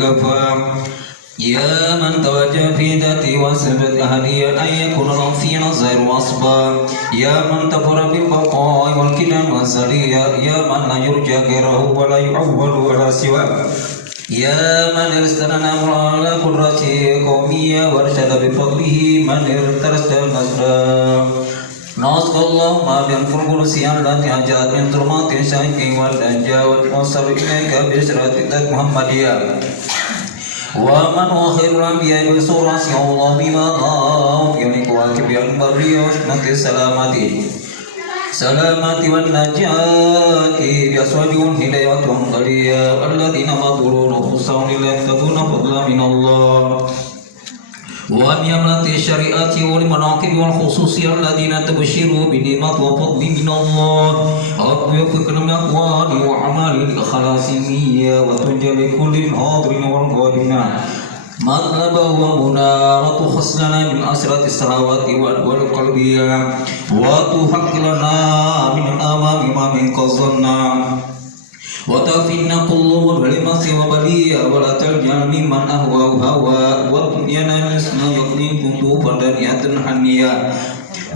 كفى يا من توجه في ذاتي وسبت أهديا أن يكون له في نظر وصبا يا من تفر بالبقاء والكلام والزرية يا من لا يرجى غيره ولا يعول ولا سواه يا من ارسلنا على قدرته قومية وارشد بفضله من ارتشد نصرا نسأل اللهم بأنفر كرسي التي أجاد من ظلمات الشرك والدجى وتوصل إليك بشرة محمدية ومن هو خير الأنبياء بسورة الله بما الله يليق وكبير البرية وشنة السلامة والنجاة بأسواجهم هداية غرية الذين مضروا نفوسهم ليبتغون فضلا من الله ومن أملة الشريعة والمناقب والخصوصية الذين تبشروا بنعمة وفضل من الله رب يوفقنا من أقوال وأعمال الإخلاص النية وتنجى لكل حاضر والغائب مطلبه ومنى وتخص لنا من أسرة السماوات والأنوار القلبية وتحق لنا من الأمام ما من قصدنا وتغفرنا كل ظلمة وبلية ولا ترجع ممن أهواه هوى وتنينا نسنا يقين كنت فردانية حنية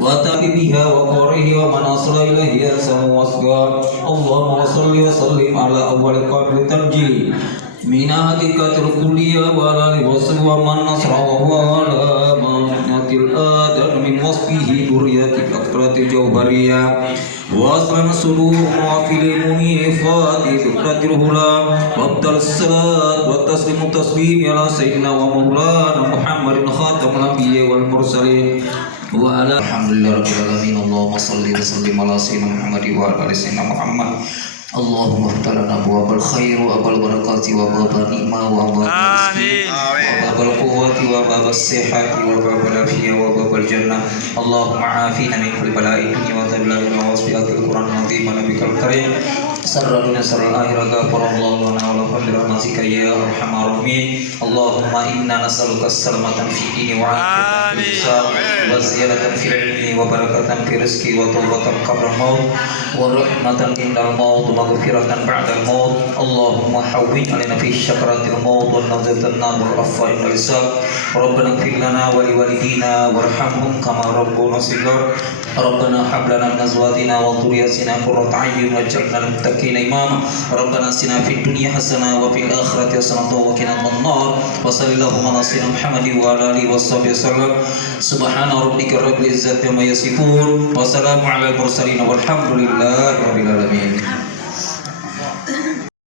وتأتي بها وقوره ومن أصل إليه أسم وصغى اللهم صل وسلم على أول قدر التنجيل من حقيقة الكلية وعلى وصف ومن نصر وعلى منة الآدم من وصفه ذرية الأكبرة الجوهرية وأسلم سلوك وفي المنيفات فكرة الهلا وابدل الصلاة والتسليم التسليم على سيدنا ومولانا محمد خاتم الأنبياء والمرسلين وعلى الحمد لله رب العالمين اللهم صل وسلم على سيدنا محمد وعلى آل سيدنا محمد اللهم افتح لنا أبواب الخير وأبواب البركات وأبواب النعمة وأبواب وباب القوة وباب الصحة وباب العافية وباب الجنة اللهم عافينا من كل بلاء الدنيا وتبلغنا واسبيات القرآن العظيم ونبيك الكريم سر من سر الآخرة غفر الله لنا ولكم برحمتك يا أرحم الراحمين اللهم إنا نسألك السلامة في دين وعافية في الحساب وزيادة في العلم وبركة في رزق وتوبة قبل الموت ورحمة عند الموت ومغفرة بعد الموت اللهم حوّن علينا في شكرات الموت ونزلت النار والعفو عند الحساب ربنا اغفر لنا ولوالدينا وارحمهم كما ربونا صغارا ربنا هب لنا من أزواجنا وذرياتنا قرة أعين واجعلنا للمتقين إماما ربنا آتنا في الدنيا حسنة وفي الآخرة حسنة وقنا عذاب النار وصلى اللهم على سيدنا محمد وعلى آله وصحبه وسلم سبحان ربك رب العزة عما يصفون وسلام على المرسلين والحمد لله رب العالمين.